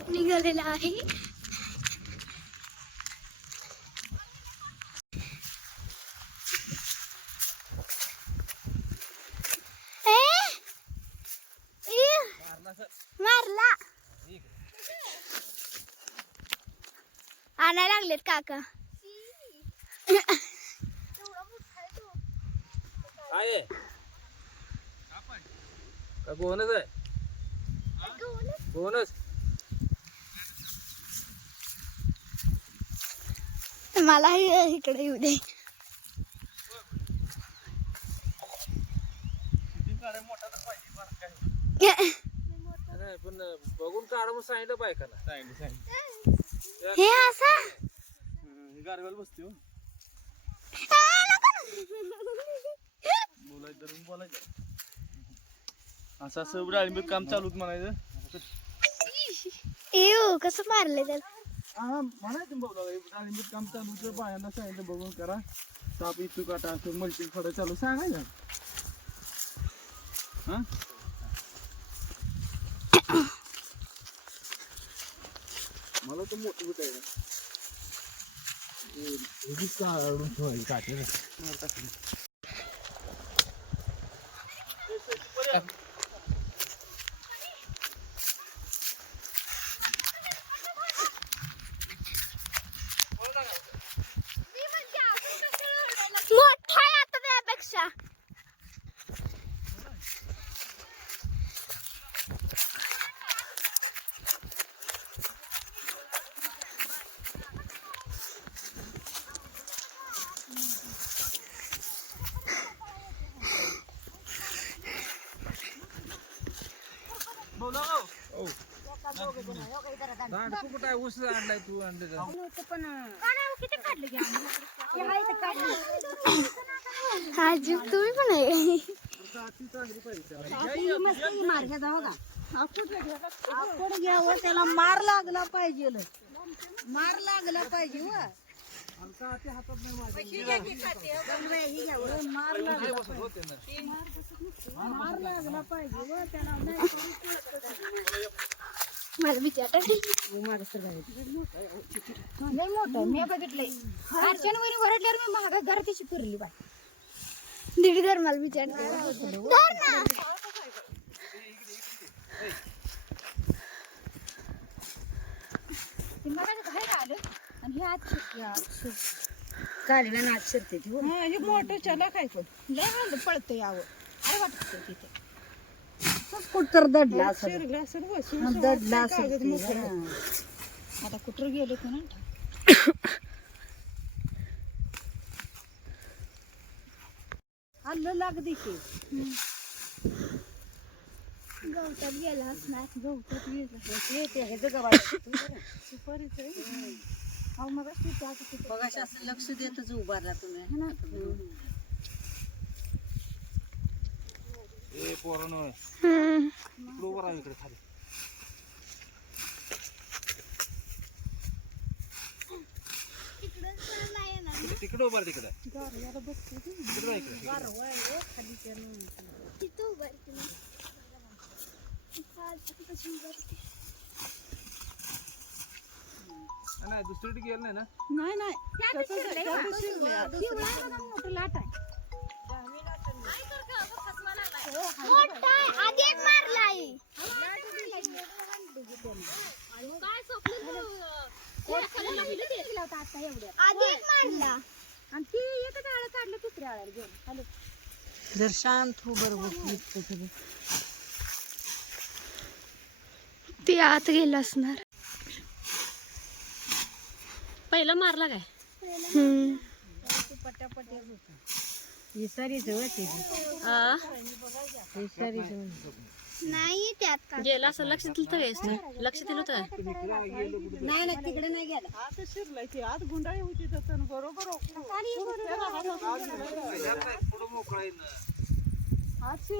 साप निघालेला आहे! मारला. आणायला लागलेत काका. आहे. का गोवणच आहे? गोवणच मला हे- इकडे येऊ दे. नाही पण बघून काढा मग सांगितलं बायकांना सांगितलं सांगितलं. हे असं? गारव्याला बसते हो. बोलायचं तर बोलायचं. असं असं डाळिंबीत काम चालूच म्हणायचं. कसं मारले त्याला? हा म्हणायचं बघा डाळिंबीत काम चालू तर बायांना सांगितलं बघून करा. ताप इथू काटा असं मल्टी थोडं चालू सांगायचं हा? मला तर मोठी होत आहे. काढून ठेवायची दांड तू कुठं आहे ऊस आणलाय तू आणले आजी तुम्ही पण आहे आपण घ्यावं त्याला मार लागला पाहिजे मार लागला पाहिजे व. मार मार लागला पाहिजे व त्याला मला विचार लय मोठं मी बघितलंय. अर्चनवरी वरडल्यावर मी महागा फिरली बाय दीड मला विचारते धर ना. हे आज शिरते ती हे. मोठं चला काय पण लय पळतं यावं. काय वाटत तिथे? कुठतर दडला असेल दडला असेल आता कुठं गेले का? ना हल्लं लागते की गवतात गेला असणार गवतात येते हे सुपारीच अहो मग बघा असं लक्ष देतच उभारला तुम्ही. है ना ए. इकडं उभं राहा इकडे खाली. तिकडे उभा तिकडे तिकडे. इकडे तिथं उभं आहे तुम्ही. चालतं कशी उभं आहे? नाही? दुसरीकडे गेलं नाही ना? नाही नाही. मोठं लाट आहे. आणि ती एकच आळ काढलं दुसऱ्या आळ्याला घेऊन. हॅलो. जर शांत हो बरोबर ते आत गेला असणार. पहिला मारला काय? हम्म. पटापट ही सारीच होती आ, ही सारीच नाही त्यात का गेला असं लक्ष दिलं होतं काहीच नाही लक्ष दिलं होतं? का? नाही नाही तिकडे नाही गेला.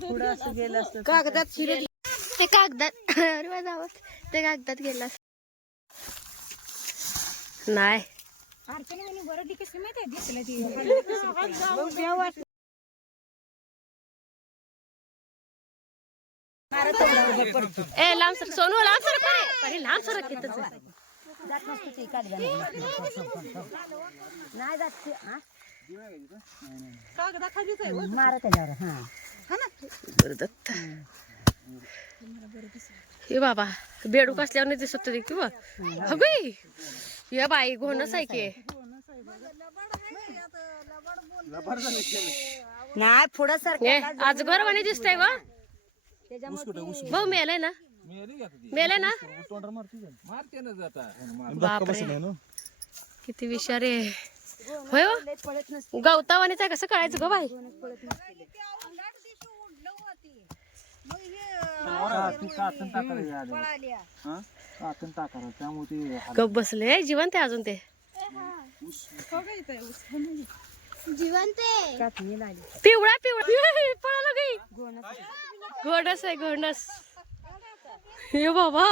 पुढं असं गेलं असतं. कागदात शिरत ते कागदात अरे माझा आवाज ते कागदात गेला असणार. नाही. अर्चना बरं कशी माहिती दिसलं ती. ए लांब सर सोनू लांब सर अरे लांब सर किती कागदाखालीच आहे हो. गुरुदत्त हे बाबा बेडूक असल्यावर नाही दिसत तरी किंवा? अगं या बाई घोणच आहे की. नाही पुढं हे आजगर वाणी दिसतंय वा. भाऊ मेलाय ना? मेलाय ना? मारते ना जाता बापरे. किती विषार आहे. होय हो? गवतावानीच आहे कसं कळायचं ग बाई? गप बसले जिवंत आहे अजून ते. हो? जिवंत पिवळा पिवळा पळाला गी घोडस आहे घोडस. हे बाबा.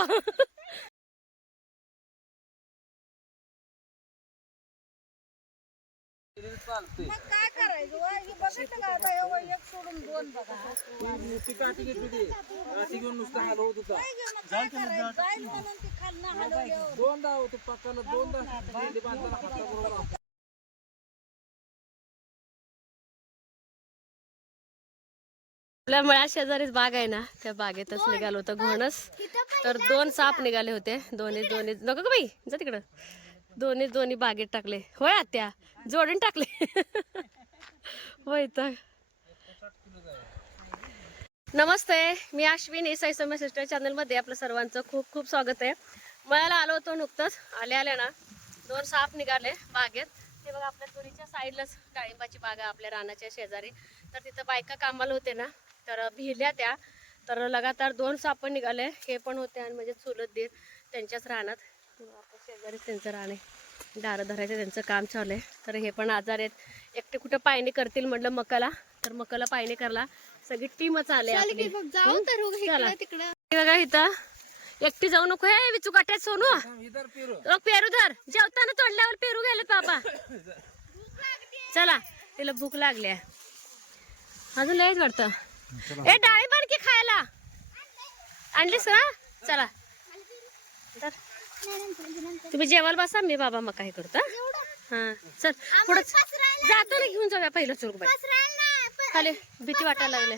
काय करायचं? हे हे एक सोडून दोन ती काठी घेतली ती. काठी घेऊन नुसतं हलवत होता दोनदा होतो दोनदा आपल्या मळ्या शेजारीच बाग आहे ना? त्या बागेतच निघालो होतं घोणस. तर दोन साप निघाले होते. दोन्ही दोन्ही. नको ग बाई जा तिकडं. दोन्ही दोन्ही बागेत टाकले. होय आत्या? जोडून टाकले. होय तर नमस्ते. मी अश्विनी साई सम सिस्टर चॅनलमध्ये आपलं सर्वांचं खूप खूप स्वागत आहे. मळ्याला आलो होतो नुकतंच. आले आले ना. दोन साप निघाले बागेत. ते बघा आपल्या तुरीच्या साईडलाच डाळिंबाची बाग आहे आपल्या रानाच्या शेजारी. तर तिथं बायका कामाला होते ना. तर भिल्या त्या. तर लगातार दोन साप निघाले. हे पण होते आणि म्हणजे चुलत दीर त्यांच्याच रानात. आपल्या शेजारी त्यांचं आहे. दारं धरायचं त्यांचं काम चालू आहे. तर हे पण आजार आहेत. एकटे कुठं पायणी करतील म्हटलं मकाला. तर मकाला पायणी करला सगळी टीमच आले आपली. जाऊ तर चला. इकडं तिकडं. हे बघा इथं. एकटी जाऊ नको हे विचू काट्यात सोनू. इधर पिरो धर. जेवताना तोडल्यावर पेरू गेले बाबा. चला तिला भूक लागली आहे. अजून लयच वाटतं. ए डाळी पण की खायला. आणलीस ना चला. धर. तुम्ही जेवायला बसा मी बाबा मग काय करतो हा. चल पुढे जातो ना घेऊन जाऊया पहिलं चुरक बाई. खाली भीती वाटायला लागले.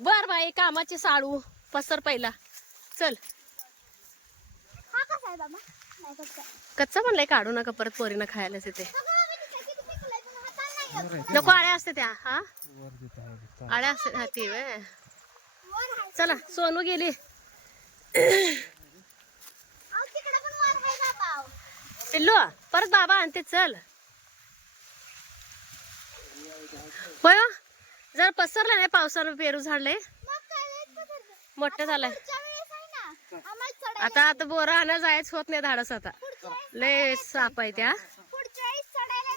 बर बाई कामाची साडू पसर पहिला. चल. कच्चा म्हणलाय काढू नका परत पोरीनं खायला तिथे नको आळ्या असते त्या हा? आळ्या असते हा ती व्हय. चला सोनू गेली. पिल्लू परत बाबा आणते चल. होय? जर पसरलं नाही पावसानं पेरू झाडले? मोठं झालंय. आता आता बोरा आणा जायच होत नाही धाडस आता. लय साप आहे त्या.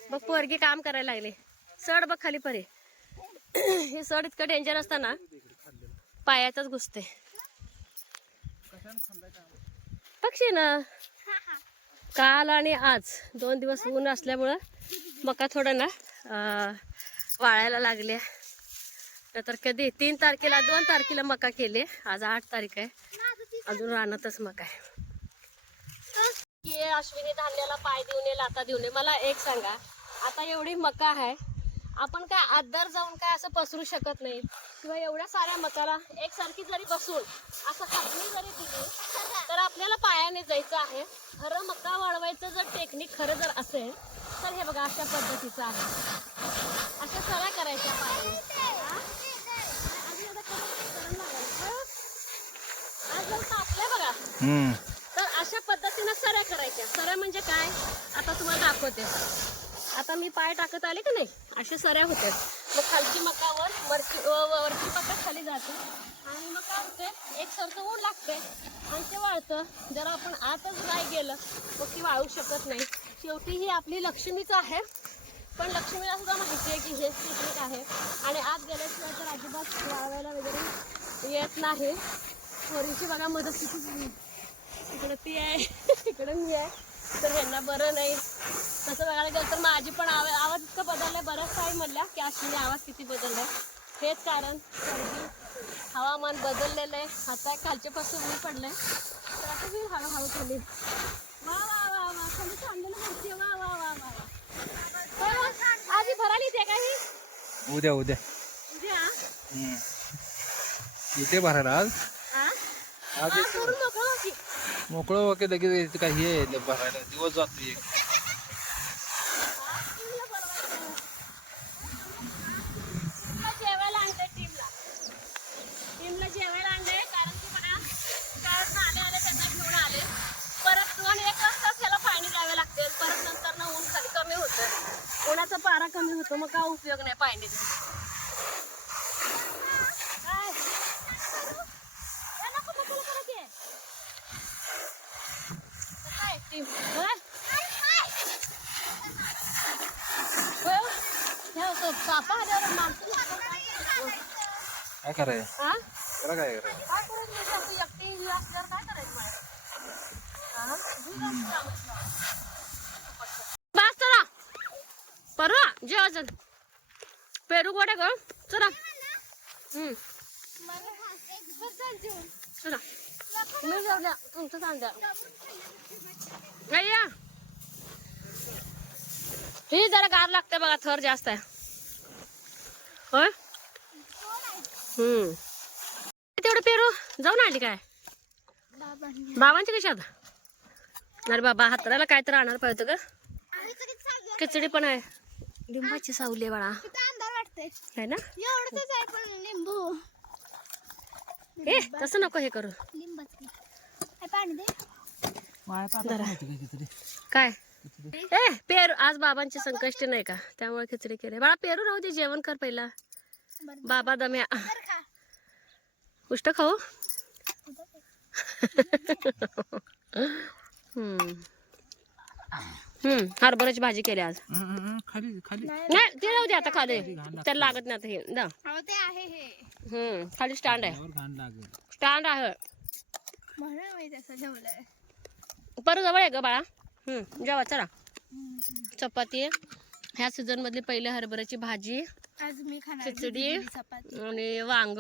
बघ पोरगी काम करायला लागली. सड बघ खाली परे. हे सड इतकं डेंजर असताना पायातच घुसते. पक्षी ना. काल आणि आज दोन दिवस ऊन असल्यामुळं मका थोडं ना वाळायला लागल्या तर कधी तीन तारखेला दोन तारखेला मका केले. आज आठ तारीख आहे. अजून रानातच मका आहे. की अश्विनी धान्याला पाय देऊ नये लाता देऊ नये मला एक सांगा आता एवढी मका आहे आपण काय आदर जाऊन काय असं पसरू शकत नाही? किंवा एवढ्या साऱ्या मकाला एकसारखी जरी बसून असं हातणी जरी दिली तर आपल्याला पायाने जायचं आहे. खरं मका वाढवायचं जर टेक्निक खरं जर असेल तर हे बघा अशा पद्धतीचं आहे. अशा सऱ्या करायच्या पायाने. बघा तर अशा पद्धतीनं सऱ्या करायच्या. सऱ्या म्हणजे काय? आता तुम्हाला दाखवते. आता मी पाय टाकत आले का नाही? अशा सऱ्या होत्या. मग खालची मकावर वरची वरची मका खाली जाते. आणि मग काय होते एक ऊन लागते आणि ते वाळतं. जर आपण आतच नाही गेलं मग ती वाळू शकत नाही. शेवटी ही आपली लक्ष्मीच आहे. पण लक्ष्मीला सुद्धा माहिती आहे की हे टेक्निक आहे. आणि आत गेल्याशिवाय तर अजिबात वाळवायला वगैरे येत नाही. थोडीशी बघा मदत किती झाली. इकडं ती आहे इकडं मी आहे. तर ह्यांना बरं नाही. तसं बघायला गेलं तर माझी पण आवाज आवाज इतका बदलला टाईम म्हणल्या? की अश्विनी आवाज किती बदललाय? हेच कारण सर्दी हवामान बदललेलं आहे. आता खालच्या पासून ऊन पडलंय. तर आता मी हळूहळू खाली. वा वा वा वा. खाली चांगलं म्हणते वा वा वा वा. आधी भरायला येते का ही उद्या उद्या. उद्या? इथे भरायला आज? आज. मोकळं वके लगेच काय हे आहे भरायला. दिवस जातो एक टीमला जेवायला आणलंय टीमला टीमला जेवायला आणलंय कारण की मला कारण आले आले त्यांना घेऊन आले परत दोन एक वाजता त्याला पाणी द्यावे लागते परत नंतर ना ऊन खाली कमी होतं उन्हाचा पारा कमी होतो मग काय उपयोग नाही पाणी देऊन काय? ए, नको, नको, नको, नको. तर काय टीम होय? होय? ठेव तो पापा आल्यावर माणसं लागतात. काय करायचं हा? त्याला काय करायचं काय करायचं म्हणजे असं एकटी ही असल्यावर काय करायचं मला? हा? दूध असतं आमचं. बस चला परवा जेवायचं पेरू गोडे ग. चला. हम्म. चला. मी जाऊ द्या तुमचं सांग. द्या नाही या ही जरा गार लागते बघा थर जास्त आहे. होय? हम्म. तेवढं पेरू जाऊन आली काय? बाबांची कशात अरे बाबा हातराला काय तर आणणार पाहिजे का खिचडी पण आहे. लिंबाची सावली आहे बाळा. अंधार वाटतंय. आहे ना? एवढंच आहे पण लिंबू. ए तसं नको हे करू. लिंबाच. काय पाणी दे. जरा. काय? ए पेरू. आज बाबांची संकष्टी नाही का? त्यामुळे खिचडी केली. बाळा पेरू राहू दे जेवण कर पहिला. बाबा दम्या. उष्ट खाऊ? हम्म. हम्म हरभऱ्याची भाजी केली आज. खाली खाली. नाही ते राहू दे आता खाली. त्याला लागत. नाही आता हे. दा हो ते आहे हे. हम्म खाली स्टँड आहे. घाण लागेल. स्टँड आहे. म्हणून मी तसं ठेवलंय परत जवळ आहे ग बाळा. हम्म जेवा चला. चपाती. ह्या सीझन मधली पहिली हरभऱ्याची भाजी आज मी खाणार खिचडी चपाती. आणि वांग.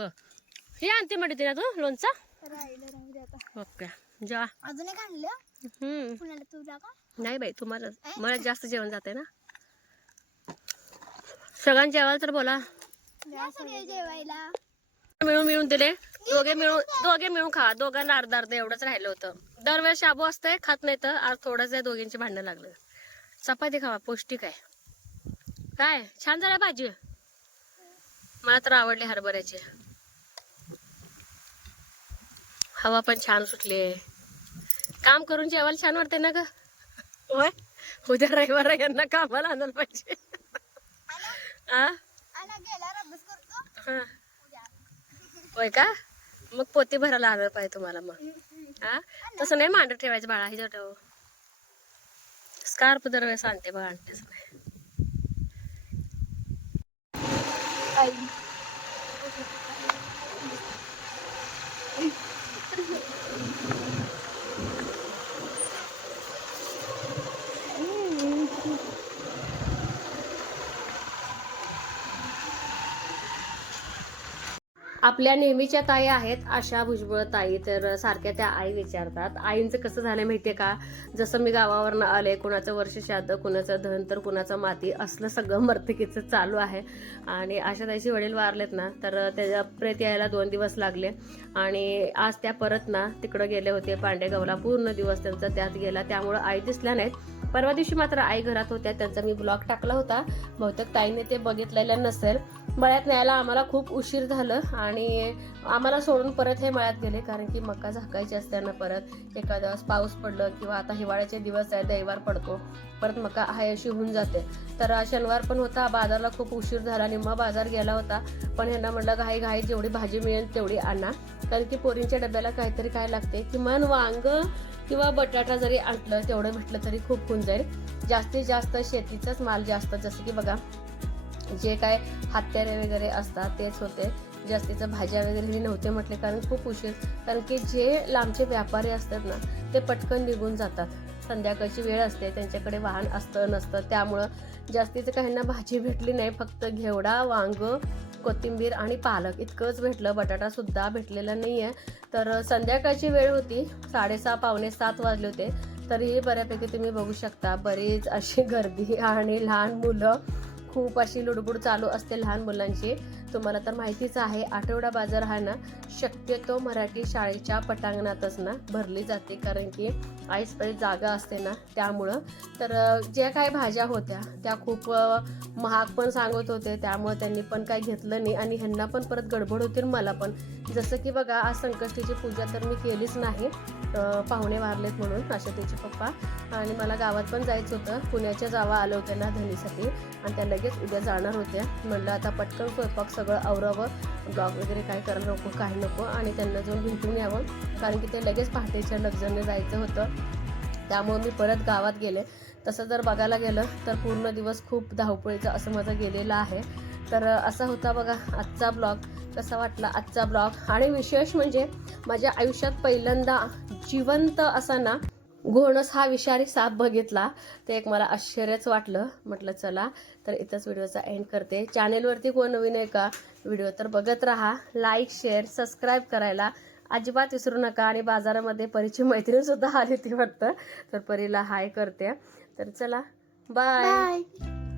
हे आणते म्हणते ना तू लोणचा? राहिलं राहू दे आता. ओके. जेवा अजून एक आणलं? हम्म. पुण्याला तुला का? नाही बाई तुम्हाला मला जास्त जेवण जाते ना. सगळ्यांना जेवायला तर बोला. या सगळे जेवायला. मिळून मिळून दिले. दोघे मिळून दोघे मिळून खा. दोघांना अर्धा अर्धा एवढंच राहिलं होतं. दरवेळेस शाबू असतंय खात नाही तर आज थोडंच आहे दोघींची भांडणं लागलं. चपाती खावा पौष्टिक आहे. काय? छान झाल्या भाजी? मला तर आवडली हरभऱ्याची. हवा पण छान सुटली काम करून जेवायला छान वाटते ना ग? होय? उद्या रविवार आहे, यांना कामाला आणायला पाहिजे. हा. होय का? मग पोती भरायला आलं पाहिजे तुम्हाला मग. हा तसं नाही मांडत ठेवायचं बाळा हिच्या ठेव स्कार्फ दरवेळेस आणते बघा आणतेच नाही. आपल्या नेहमीच्या ताई आहेत आशा भुजबळ ताई तर सारख्या त्या आई विचारतात आईंचं कसं झालं माहितीये का? जसं मी गावावरनं आले कुणाचं वर्ष श्राद्ध कुणाचं धन तर कुणाचं माती असलं सगळं मर्तकीचं चालू आहे. आणि आशा ताईचे वडील वारलेत ना तर त्याच्या प्रेत यायला दोन दिवस लागले. आणि आज त्या परत ना तिकडं गेले होते पांडेगावला. पूर्ण दिवस त्यांचा त्यात गेला. त्यामुळं आई दिसल्या नाहीत. परवा दिवशी मात्र आई घरात होत्या. त्यांचा मी ब्लॉग टाकला होता. बहुतेक ताईने ते बघितलेलं नसेल. मळ्यात न्यायला आम्हाला खूप उशीर झालं आणि आम्हाला सोडून परत हे मळ्यात गेले कारण की मका झाकायची असताना परत एखादा पाऊस पडलं किंवा आता हिवाळ्याचे दिवस आहे दैवार पडतो परत मका आहे अशी होऊन जाते. तर शनिवार पण होता बाजारला खूप उशीर झाला निम्मा बाजार गेला होता. पण ह्यांना म्हटलं घाई घाई जेवढी भाजी मिळेल तेवढी आणा. कारण की पोरींच्या डब्याला काहीतरी काय लागते किमान वांग किंवा बटाटा जरी आणलं तेवढं म्हटलं तरी खूप होऊन जाईल. जास्तीत जास्त शेतीचाच माल जास्त जसं की बघा जे काय हत्यारे वगैरे असतात तेच होते. जास्तीचं भाज्या वगैरे हे नव्हते म्हटले कारण खूप उशीर. कारण की जे लांबचे व्यापारी असतात ना ते पटकन निघून जातात. संध्याकाळची वेळ असते त्यांच्याकडे वाहन असतं नसतं. त्यामुळं जास्तीचं काहींना भाजी भेटली नाही फक्त घेवडा वांग कोथिंबीर आणि पालक. इतकंच भेटलं बटाटासुद्धा भेटलेला नाही आहे तर संध्याकाळची वेळ होती साडेसहा पावणे सात वाजले होते. तरीही बऱ्यापैकी तुम्ही बघू शकता बरीच अशी गर्दी आणि लहान मुलं खूप अशी लुडबुड चालू असते लहान मुलांची. तुम्हाला तर माहितीच आहे आठवडा बाजार हा ना शक्यतो मराठी शाळेच्या पटांगणातच ना भरली जाते. कारण की आईसपळी जागा असते ना त्यामुळं. तर ज्या काही भाज्या होत्या त्या खूप महाग पण सांगत होते त्यामुळे त्यांनी पण काही घेतलं नाही आणि ह्यांना पण परत गडबड होतील मला पण. जसं की बघा आज संकष्टीची पूजा तर मी केलीच नाही पाहुणे वारलेत म्हणून आशाताईचे पप्पा. आणि मला गावात पण जायचं होतं पुण्याच्या जावा आलं होत्या ना धनीसाठी. आणि त्या लगेच उद्या जाणार होत्या. म्हणलं आता पटकन स्वयंपाक सगळं आवरावं. ब्लॉग वगैरे काय करायला नको काही नको. आणि त्यांना जाऊन भेटून यावं. कारण की ते लगेच पहाटेच्या लग्जरने जायचं होतं. त्यामुळे मी परत गावात गेले. तसं जर बघायला गेलं तर पूर्ण दिवस खूप धावपळीचा असं माझा गेलेला आहे. तर असा होता बघा आजचा ब्लॉग. कसा वाटला आजचा ब्लॉग? आणि विशेष म्हणजे माझ्या आयुष्यात पहिल्यांदा जिवंत असा ना घोणस हा विषारी साप बघितला ते एक मला आश्चर्यच वाटलं. म्हटलं चला तर इथंच व्हिडिओचा एंड करते. चॅनेलवरती कोण नवीन आहे का व्हिडिओ तर बघत राहा. लाईक शेअर सबस्क्राईब करायला अजिबात विसरू नका आणि बाजारामध्ये परीची मैत्रीणसुद्धा आली ती वाटतं. तर परीला हाय करते. तर चला बाय.